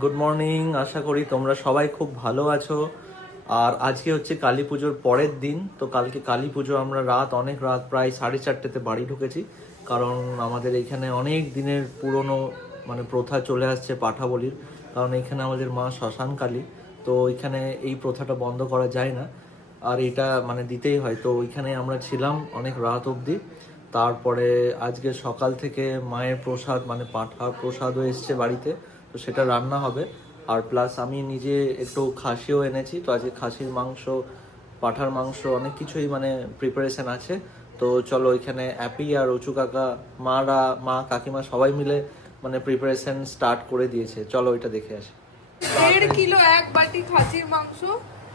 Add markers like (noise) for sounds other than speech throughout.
Good morning আশা করি তোমরা সবাই খুব ভালো আছো। আর আজকে হচ্ছে কালী পুজোর পরের দিন, তো কালকে কালী পুজো আমরা রাত, অনেক রাত, প্রায় সাড়ে চারটেতে বাড়ি ঢুকেছি। কারণ আমাদের এখানে অনেক দিনের পুরনো মানে প্রথা চলে আসছে পাঠা বলির কারণ এখানে আমাদের মা শ্মশান কালী, তো এখানে এই প্রথাটা বন্ধ করা যায় না। আর এটা মানে দিতেই হয়। তো ওইখানে আমরা ছিলাম অনেক রাত অবধি। তারপরে আজকে সকাল থেকে মায়ের প্রসাদ মানে পাঁঠার প্রসাদও এসছে বাড়িতে। তো সেটা রান্না হবে। আর প্লাস আমি নিজে একটু খাসিও এনেছি তো আজকে খাসির মাংস পাঠার মাংস অনেক কিছুই মানে প্রিপারেশন আছে। তো চলো ওইখানে অ্যাপি আর অচু কাকা মারা মা কাকিমা সবাই মিলে মানে প্রিপারেশন স্টার্ট করে দিয়েছে। চলো ওইটা দেখে আসি। দেড় কিলো এক বাটি খাসির মাংস।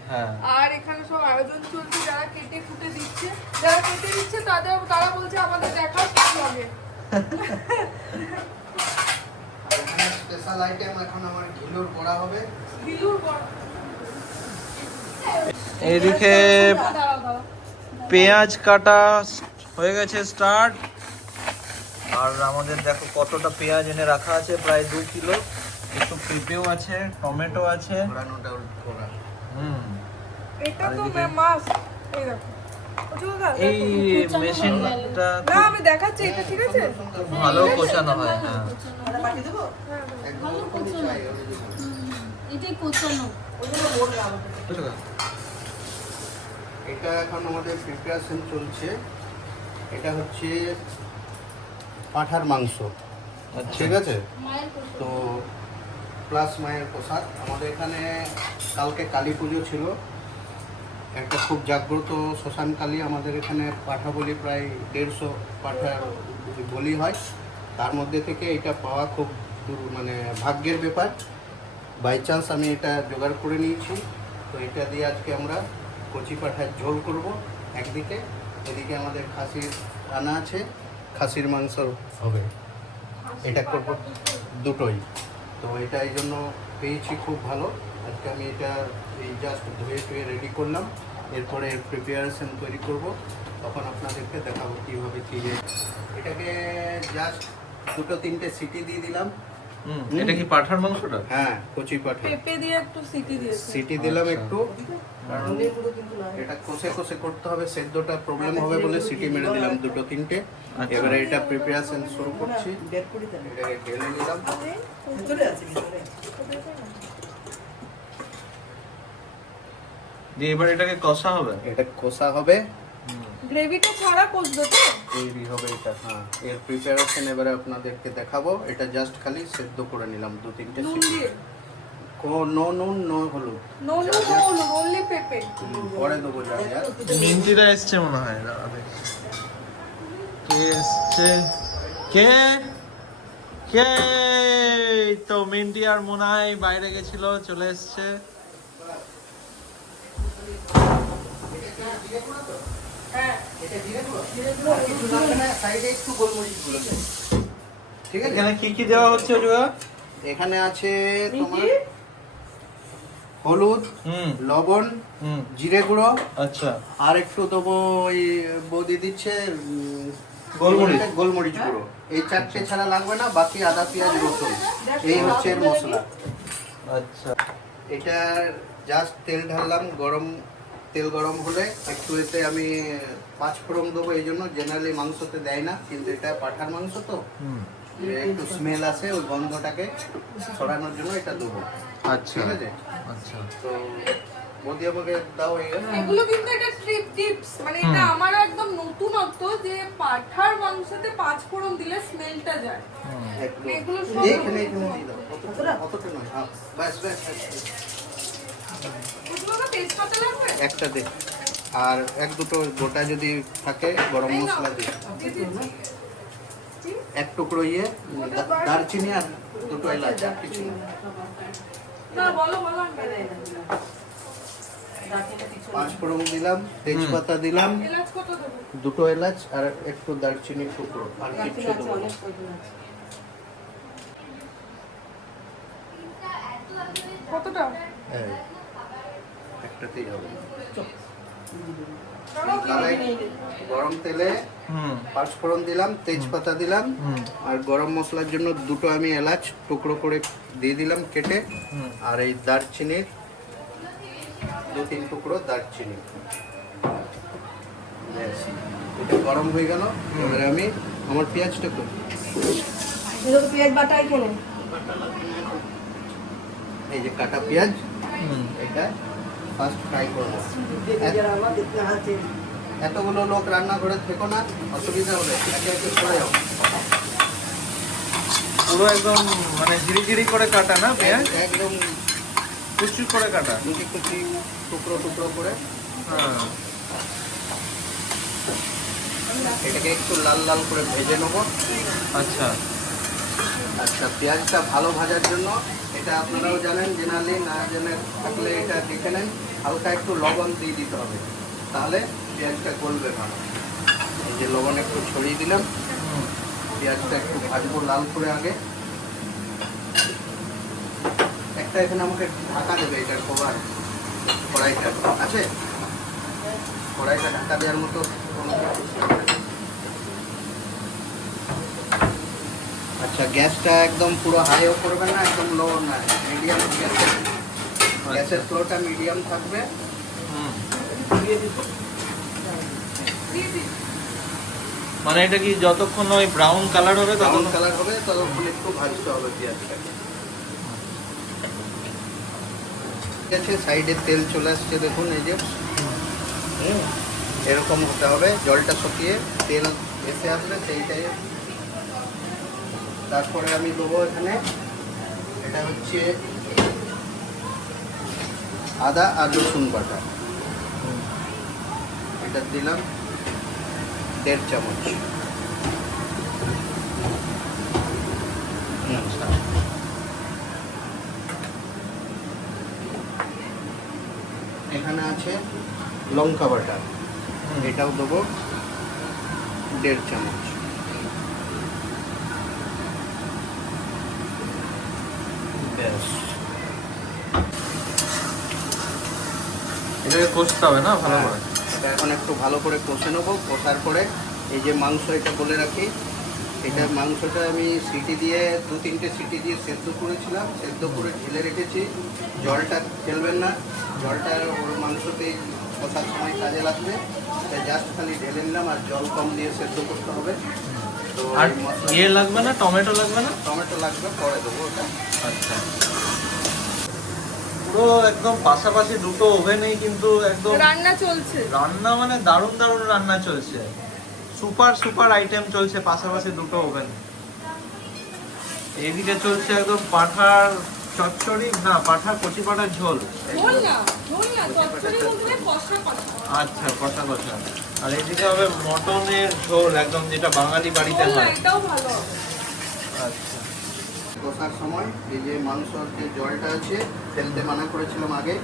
হ্যাঁ। আর এখানে সব আয়োজন চলছে যারা কেটে কুটে দিচ্ছে। যারা কেটে দিচ্ছে তাদের তারা বলছে আমাদের দেখা লাগে? (laughs) আর এখানে স্পেশাল আইটেম এখন আমার ঘিলুর বড়া হবে। বিলুর বড়। এইদিকে পেঁয়াজ কাটা হয়ে গেছে স্টার্ট আর আমাদের দেখো কতটা পেঁয়াজ এনে রাখা আছে প্রায় দু কিলো। একটু পেঁপেও আছে টমেটো আছে। হুম। এটা তো মাছ এই দেখো। এই মেশিনটা না আমি দেখাচ্ছি এটা ঠিক আছে? ভালো কোচানো হয় হ্যাঁ। এটাই কোচানো এটা এখন আমাদের প্রিপারেশন চলছে। এটা হচ্ছে পাঁঠার মাংস। ঠিক আছে? তো প্লাস মায়ের প্রসাদ। আমাদের এখানে কালকে কালী পুজো ছিল। একটা খুব জাগ্রত শ্মশানকালী আমাদের এখানে পাঠা বলি প্রায় দেড়শো পাঠার বলি হয়। তার মধ্যে থেকে এটা পাওয়া খুব মানে ভাগ্যের ব্যাপার। বাই চান্স আমি এটা জোগাড় করে নিয়েছি। তো এটা দিয়ে আজকে আমরা কচি পাঠার ঝোল করব একদিকে, এদিকে আমাদের খাসির রান্না আছে, খাসির মাংস হবে। এটা করব দুটোই। তো এটা এই জন্য পেয়েছি খুব ভালো। আজকে আমি এটা এই জাস্ট ধুয়ে টুয়ে রেডি করলাম। এরপরে এর প্রিপারেশন তৈরি করব। তখন আপনাদেরকে দেখাবো কীভাবে কী এটাকে জাস্ট দুটো তিনটে সিটি দিয়ে দিলাম। এটা কি পাঠার মাংসটা? হ্যাঁ কচি পাঠা পেঁপে দিয়ে একটু সিটি দিয়েছে। সিটি দিলাম আচ্ছা। একটু। কারণ এটা কষে কষে করতে হবে সেদ্ধটা প্রবলেম হবে বলে সিটি মেরে দিলাম দুটো তিনটে। আচ্ছা। এবারে এটা প্রিপারেশন শুরু করছি। এটাকে ঢেলে দিয়ে এবার এটাকে কষা হবে? এটা কষা হবে। গ্রেভিটা ছাড়া কষবে তো? তৈরি হবে এটা হ্যাঁ। এর প্রিপারেশন এবারে আপনাদেরকে দেখাবো। এটা জাস্ট খালি সেদ্ধ করে নিলাম দু তিনটে নুন সিটি। নো নুন নো হলুদ। নো নুন নো হলুদ অনলি পেঁপে। পরে দেবো যা যা। মিন্তিরা এসছে মনে হয় দাঁড়াবে। কে এসছে? কে? কে? তো মিন্টি আর মোনাই বাইরে গেছিল চলে এসছে কিছু লাগবে না সাইডে একটু গোলমরিচগুলো দেন। ঠিক আছে এখানে কি কি দেওয়া হচ্ছে এখানে আছে তোমার হলুদ হুম। লবণ হুম। জিরে গুঁড়ো। আচ্ছা। আর একটু দেবো ওই বৌদি দিচ্ছে গোলমরিচ। গোলমরিচ গুঁড়ো। এই চারটে ছাড়া লাগবে না বাকি আদা পেঁয়াজ রসুন। এই হচ্ছে মশলা। আচ্ছা। এটা জাস্ট তেল ঢাললাম গরম তেল গরম হলে একটু এতে আমি পাঁচ ফোড়ন দেবো এই জন্য জেনারেলি মাংসতে দেয় না কিন্তু এটা পাঠার মাংস তো। একটু স্মেল আসে ওই গন্ধটাকে ছড়ানোর জন্য এটা দেবো। আচ্ছা। ঠিক আছে? আচ্ছা। তো আমাকে দাও এগুলো কিন্তু এটা ট্রিপ টিপস মানে এটা আমার একদম নতুনত্ব যে পাঠার মাংসতে পাঁচ ফোড়ন দিলে স্মেলটা যায়। এগুলো সব এইখানে এখানে দিয়ে দাও। অতটা অতটা নয় হ্যাঁ। ব্যাস ব্যাস ব্যাস। এগুলো না তেজপাতা লাগবে একটা দে। আর এক দুটো গোটা যদি থাকে গরম মশলা দিই দিয়ে এক টুকরো ইয়ে দারচিনি আর দুটো এলাচ আর কিছু না। না বলো বলো আমি পাঁচ ফোড়ন দিলাম তেজপাতা দিলাম এলাচ কত দেবো? দুটো এলাচ আর একটু দারচিনি টুকরো আর কিছু দেবো কতটা? একটাতেই হবে। গরম তেলে পাঁচফোড়ন দিলাম তেজপাতা দিলাম আর গরম মশলার জন্য দুটো আমি এলাচ টুকরো করে দিয়ে দিলাম কেটে। আর এই দারচিনির দু তিন টুকরো দারচিনি। ব্যাস, এটা গরম হয়ে গেল। এবারে আমি আমার পেঁয়াজটা করি পেঁয়াজ বাটা এখানে এই যে কাটা পেঁয়াজ এটা ফার্স্ট ফ্রাই করব। এতগুলো লোক রান্নাঘরে থেকো না অসুবিধা হবে একে একে সরে যাও পুরো একদম মানে ঝিরি ঝিরি করে কাটা না পেঁয়াজ? একদম কুচি করে কাটা? কুচি কুচি টুকরো টুকরো করে। হ্যাঁ। এটাকে একটু লাল লাল করে ভেজে নেব। আচ্ছা। আচ্ছা পেঁয়াজটা ভালো ভাজার জন্য, এটা আপনারাও জানেন, জেনারেলি না জেনে থাকলে এটা দেখে নেন, হালকা একটু লবণ দিয়ে দিতে হবে, তাহলে পেঁয়াজটা গলবে ভালো। এই যে লবণ একটু ছড়িয়ে দিলাম, পেঁয়াজটা একটু ভাজবো লাল করে আগে। একটা এখানে আমাকে ঢাকা দেবে এটার কভার কড়াইটা, আছে? কড়াইটা ঢাকা দেওয়ার মতো কোনো আচ্ছা গ্যাসটা একদম পুরো হাইও করবেন না একদম লো না। মিডিয়াম গ্যাসের গ্যাসের ফ্লোটা মিডিয়াম থাকবে। মানে এটা কি যতক্ষণ ওই ব্রাউন কালার হবে ব্রাউন ততক্ষণ কালার হবে ততক্ষণ একটু ভাজতে হবে পেঁয়াজটাকে ঠিক আছে সাইডে তেল চলে আসছে দেখুন এই যে। এরকম হতে হবে জলটা শুকিয়ে তেল এসে আসবে সেইটাই তারপরে আমি দেবো এখানে, এটা হচ্ছে আদা আর রসুন বাটা। এটা দিলাম দেড় চামচ। এখানে আছে লঙ্কা বাটা, এটাও দেবো দেড় চামচ ব্যাস এটাকে কষতে হবে না ভালো করে? এটা এখন একটু ভালো করে কষে নেব কষার পরে এই যে মাংস এটা বলে রাখি এটা মাংসটা আমি সিটি দিয়ে দু তিনটে সিটি দিয়ে সেদ্ধ করেছিলাম সেদ্ধ করে ঢেলে রেখেছি। জলটা ফেলবেন না জলটা ওর মাংসতেই কষার সময় কাজে লাগবে। এটা জাস্ট খালি ঢেলে নিলাম আর জল কম দিয়ে সেদ্ধ করতে হবে। তো আর ইয়ে লাগবে না টমেটো লাগবে না? টমেটো লাগবে পরে দেবো ওটা। আচ্ছা। পুরো একদম পাশাপাশি দুটো ওভেনেই কিন্তু একদম রান্না চলছে। রান্না মানে দারুণ দারুণ রান্না চলছে। সুপার সুপার আইটেম চলছে পাশাপাশি দুটো ওভেন। এদিকে চলছে একদম পাঠার চচ্চড়ি না পাঠার কচি পাঠার ঝোল। আচ্ছা কষা কষা। আর এদিকে হবে মটনের ঝোল একদম যেটা বাঙালি বাড়িতে হয়। আচ্ছা। কষার সময় এই যে মাংসর যে জলটা আছে ফেলতে মানা করেছিলাম আগে।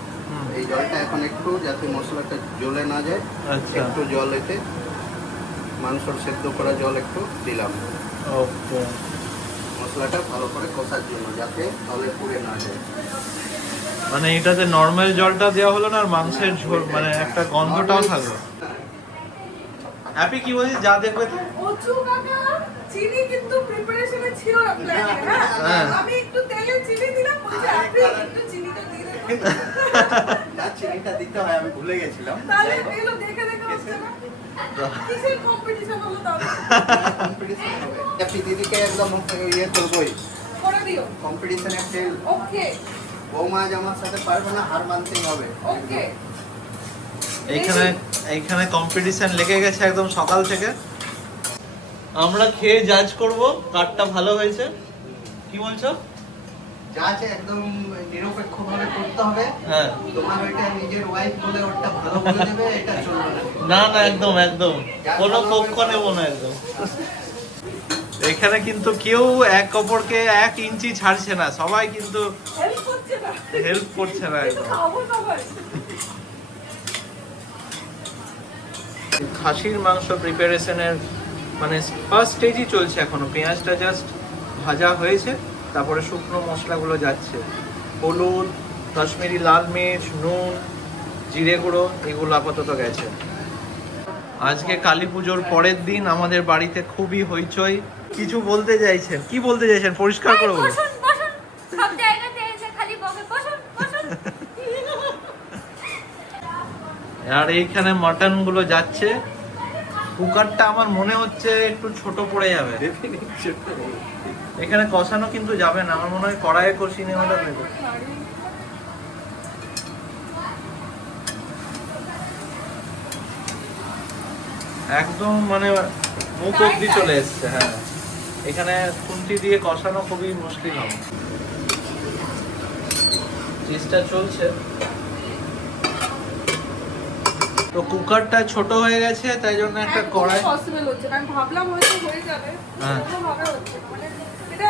এই জলটা এখন একটু যাতে মশলাটা জ্বলে না যায় আচ্ছা। একটু জল এতে মাংসর সেদ্ধ করা জল একটু দিলাম। ওকে। মশলাটা ভালো করে কষার জন্য যাতে তলে পুড়ে না যায়। মানে এটাতে নর্মাল জলটা দেওয়া হলো না আর মাংসের ঝোল মানে একটা গন্ধটাও থাকল? হ্যাপি কি বলছিস? যা দেখবে তো। চিনি কিন্তু প্রিপারেশনে ছিল হ্যাঁ। হ্যাঁ। আমি একটু তেলে চিনি দিলাম বলছে আপনি একটু চিনিটা দিয়ে দেবেন। (laughs) না চিনিটা দিতে হয় আমি ভুলে গেছিলাম। তাহলে এগুলো দেখে দেখে হচ্ছে না? কিসের কম্পিটিশন হলো তাহলে কম্পিটিশন হবে। হ্যাপি দিদিকে একদম ইয়ে করবোই। করে দিও। কম্পিটিশনে ফেল ওকে। বৌমা আজ আমার সাথে পারবে না হার মানতেই হবে। ওকে। এইখানে এইখানে কম্পিটিশন লেগে গেছে একদম সকাল থেকে। আমরা খেয়ে জাজ করব কারটা ভালো হয়েছে। কি বলছো? আছে একদম নিরপেক্ষ ভাবে করতে হবে। হ্যাঁ। তোমার ওইটা নিজের ওয়াইফ বলে ওটা ভালো বলে দেবে এটা চলবে না। না না একদম একদম। কোনো পক্ষ নেব না একদম। এখানে কিন্তু কেউ এক অপরকে এক ইঞ্চি ছাড়ছে না। সবাই কিন্তু হেল্প করছে না। হেল্প করছে না একদম। খাসির মাংস প্রিপারেশনের মানে ফার্স্ট স্টেজই চলছে এখনও। পেঁয়াজটা জাস্ট ভাজা হয়েছে তারপরে শুকনো মশলাগুলো যাচ্ছে। হলুদ কাশ্মীরি লাল মির্চ নুন জিরে গুঁড়ো এগুলো আপাতত গেছে। আজকে কালী পুজোর পরের দিন আমাদের বাড়িতে খুবই হইচই। কিছু বলতে চাইছেন? কি বলতে চাইছেন? পরিষ্কার করে আর এইখানে মাটনগুলো যাচ্ছে। কুকারটা আমার মনে হচ্ছে একটু ছোট পড়ে যাবে। এখানে কষানো কিন্তু যাবে না, আমার মনে হয় কড়াইয়ে কষিয়ে নেওয়াটা দেবে একদম মানে মুখ অব্দি চলে এসছে হ্যাঁ। এখানে খুন্তি দিয়ে কষানো খুবই মুশকিল হবে। চেষ্টা চলছে। তো কুকারটা ছোট হয়ে গেছে তাই জন্য একটা কড়াই পসিবল হচ্ছে আমি ভাবলাম হয়তো হয়ে যাবে হ্যাঁ। কোনোভাবে হচ্ছে মানে এটা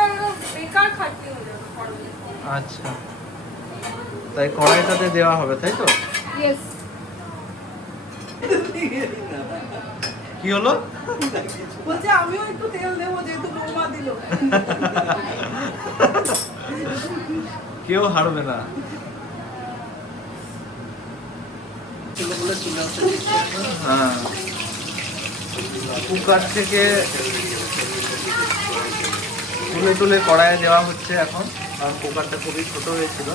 বেকার খাটনি হয়ে যাবে। আচ্ছা তাই কড়াইটাতে দেওয়া হবে তাই তো Yes. কি হলো বলছে আমিও একটু তেল দেবো যেহেতু বৌমা দিল কেউ হারবে না চুলোগুলো চুলে আসতে দিচ্ছি এখন। হ্যাঁ। কুকার থেকে তুলে তুলে কড়াইয়ে দেওয়া হচ্ছে এখন কারণ কুকারটা খুবই ছোট হয়েছিল।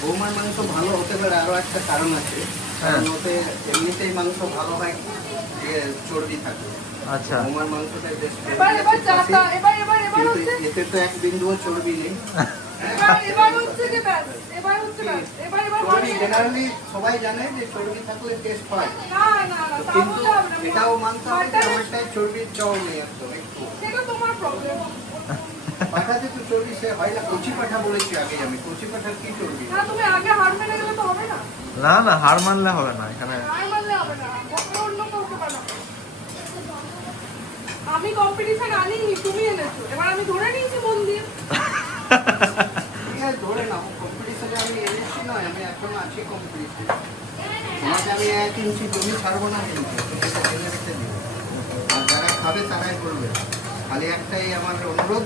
বৌমার মাংস ভালো হতে পারে আরও একটা কারণ আছে। হ্যাঁ। কারণ ওতে এমনিতেই মাংস ভালো হয় যে চর্বি থাকে। আচ্ছা। বৌমার মাংসটা বেশ এবার এবার চাটা এবার এবার এবার হচ্ছে এতে তো এক বিন্দুও চর্বি নেই। এবার এবার হচ্ছে যে ব্যাস এবার হচ্ছে ব্যাস এবার এবার চর্বি জেনারেলি সবাই জানে যে চর্বি থাকলে টেস্ট হয়। না না না কিন্তু। এটাও মানতে হবে যে ওইটাই চর্বির চও নেই একদম একটু। সেটা তোমার প্রবলেম পাঠাতে তো চর্বি সে হয় না কচি পাঠা বলেছি আগে আমি। কচি পাঠার কি চর্বি না তুমি আগে হার মেনে গেলে তো হবে না। না না হার মানলে হবে না এখানে। হার মানলে হবে না অন্য কাউকে আমি কম্পিটিশন আনিনি তুমি এনেছো। এবার আমি ধরে নিয়েছি মন দিয়ে ধরে নাও। কম্পিটিশনে আমি এনেছি নয় আমি এখন আছি কম্পিটিশনে তোমাকে আমি এক ইঞ্চি জমি ছাড়বো না কিন্তু আর যারা খাবে তারাই করবে। খালি একটাই আমার অনুরোধ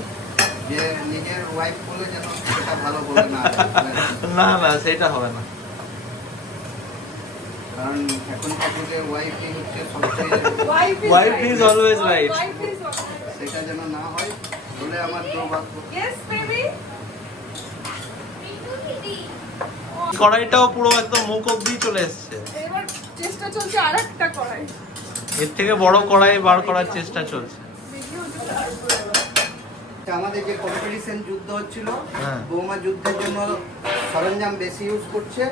যে নিজের ওয়াইফ বলে যেন সেটা ভালো বলে না। না না সেটা হবে না। কারণ ওয়াইফই হচ্ছে সবচেয়ে is always right. সেটা যেন না হয় বলে আমার দুর্ভাগ্য Yes, baby. কড়াইটাও পুরো একদম মুখ অব্দি চলে এসছে। এবার চেষ্টা চলছে আর একটা এর থেকে বড় কড়াই বার করার চেষ্টা চলছে। আমাদের যে কম্পিটিশন যুদ্ধ হচ্ছিল হ্যাঁ। বৌমা যুদ্ধের জন্য সরঞ্জাম বেশি ইউজ করছে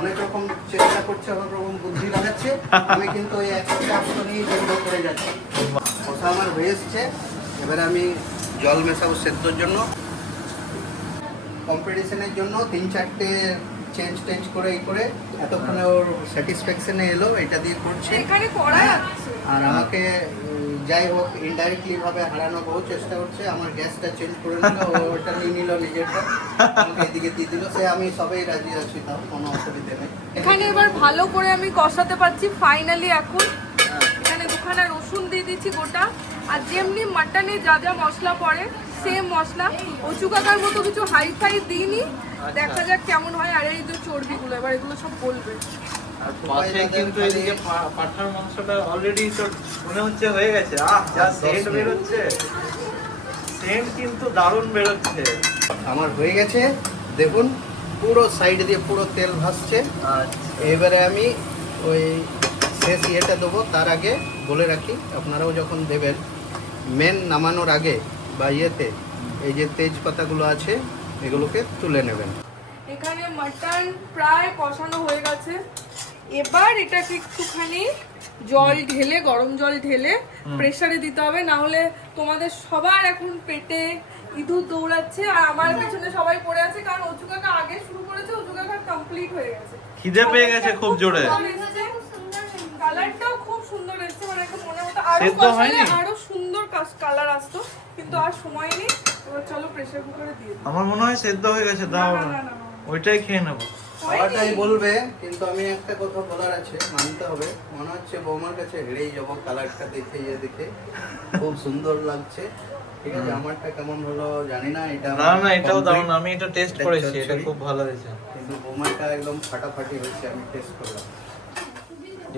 অনেক রকম চেষ্টা করছে অনেক রকম বুদ্ধি লাগাচ্ছে আমি কিন্তু ওই একটা অস্ত্র নিয়ে যুদ্ধ করে যাচ্ছি। কষা আমার হয়ে এসছে। এবারে আমি জল মেশাবো সেদ্ধর জন্য। কম্পিটিশনের জন্য তিন চারটে চেঞ্জ টেঞ্জ করে এই করে এতক্ষণে ওর স্যাটিসফ্যাকশনে এলো এটা দিয়ে করছে। এখানে আর আমাকে যাই হোক ইনডাইরেক্টলি ভাবে হারানোর বহু চেষ্টা করছে আমার গ্যাসটা চেঞ্জ করে নিল ওটা নিয়ে নিল নিজেরটা। আমাকে এদিকে দিয়ে দিল। সে আমি সবাই রাজি আছি তাও কোনো অসুবিধে নেই। এখানে এবার ভালো করে আমি কষাতে পারছি ফাইনালি এখন। এখানে দুখানা রসুন দিয়ে দিচ্ছি গোটা। আর যেমনি মাটনে যা যা মশলা পড়ে সেম মশলা। কচু কাকার মতো কিছু হাই ফাই দিইনি। দেখা যাক কেমন হয়। আর এই যে চর্বিগুলো এবার এগুলো সব বলবে পাশে কিন্তু এদিকে পাঠার মাংসটা অলরেডি তো মনে হচ্ছে হয়ে গেছে। আহ যা সেন্ট বেরোচ্ছে। সেন্ট কিন্তু দারুণ বেরোচ্ছে। আমার হয়ে গেছে। দেখুন পুরো সাইড দিয়ে পুরো তেল ভাসছে। আচ্ছা। এবারে আমি ওই শেষ ইয়েটা দেবো। তার আগে বলে রাখি আপনারাও যখন দেবেন মেন নামানোর আগে বা ইয়েতে এই যে তেজপাতাগুলো আছে এগুলোকে তুলে নেবেন। এখানে মাটন প্রায় কষানো হয়ে গেছে। এবার এটাকে একটুখানি জল ঢেলে গরম জল ঢেলে প্রেসারে দিতে হবে। না হলে তোমাদের সবার এখন পেটে ইঁদুর দৌড়াচ্ছে আর আমার পেছনে সবাই পড়ে আছে কারণ অচু কাকা আগে শুরু করেছে অচু কাকা কমপ্লিট হয়ে গেছে। খিদে পেয়ে গেছে খুব জোরে। কালারটাও খুব সুন্দর এসেছে মানে একদম মনে মতো আরও? আরও সুন্দর কালার আসতো কিন্তু আর সময় নেই। এবার চলো প্রেসার কুকারে দিয়ে দিই। আমার মনে হয় সেদ্ধ হয়ে গেছে দাও। ওইটাই খেয়ে নেব। সবাইটাই বলবে কিন্তু আমি একটা কথা বলার আছে মানতে হবে। মনে হচ্ছে বৌমার কাছে হেরেই যাব কালারটা দেখে ইয়ে দেখে। খুব সুন্দর লাগছে। ঠিক আছে আমারটা কেমন হলো জানি না এটা না না এটাও দারুণ। আমি এটা টেস্ট করেছি এটা খুব ভালো হয়েছে। কিন্তু বোমাটা একদম ফাটাফাটি হচ্ছে আমি টেস্ট করলাম।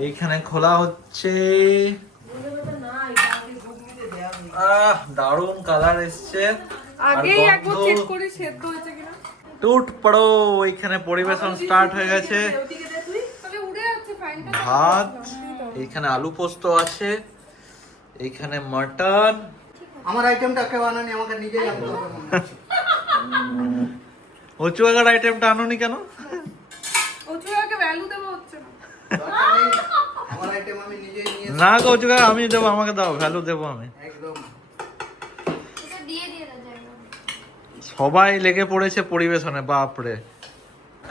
এইখানে খোলা হচ্ছে। আহ দারুণ কালার এসছে। আর আগেই একবার চেক করে সেদ্ধ হয়েছে টুট পড়ো এখানে পরিবেশন স্টার্ট হয়ে গেছে। ভাত এইখানে আলু পোস্ত আছে এইখানে মাটন। আমার আইটেমটা কেউ আনানি আমাকে নিজেই আনতে হবে। (laughs) আগার আইটেমটা আনোনি কেন? কচুরাকে ভ্যালু দেবো হচ্ছে না। দরকার নেই, আমার আইটেম আমি নিজেই নিয়ে না কচু আগা আমি দেবো আমাকে দাও ভ্যালু দেবো আমি। একদম এটা দিয়ে দিয়ে দাও জায়গা সবাই লেগে পড়েছে পরিবেশনে বাপরে।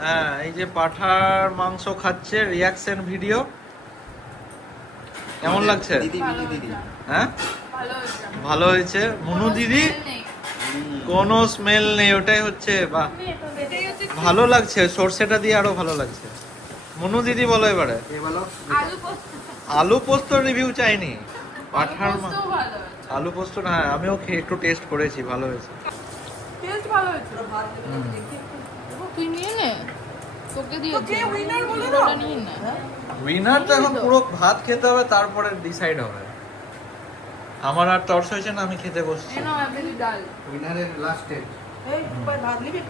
হ্যাঁ এই যে পাঠার মাংস খাচ্ছে রিয়াকশন ভিডিও কেমন লাগছে? দিদি দিদি দিদি। হ্যাঁ? ভালো হয়েছে। ভালো হয়েছে। মনু দিদি? কোনো স্মেল নেই ওটাই হচ্ছে বা ভালো লাগছে সর্ষেটা দিয়ে আরও ভালো লাগছে। মনু দিদি বলো এবারে। আলু পোস্ত। রিভিউ চাইনি। পাঠার আলু পোস্ত না হ্যাঁ, আমিও একটু টেস্ট করেছি ভালো হয়েছে। টেস্ট ভালো হয়েছে। তুই নিয়ে নে? তোকে দিয়ে তো কে উইনার বলে দাও। নিয়ে নে। উইনার তো এখন পুরো ভাত খেতে হবে তারপরে ডিসাইড হবে। আমার আর টর্চ হয়েছে না আমি খেতে বসছি। ডাল। উইনারের লাস্ট এই ভাত নিবি?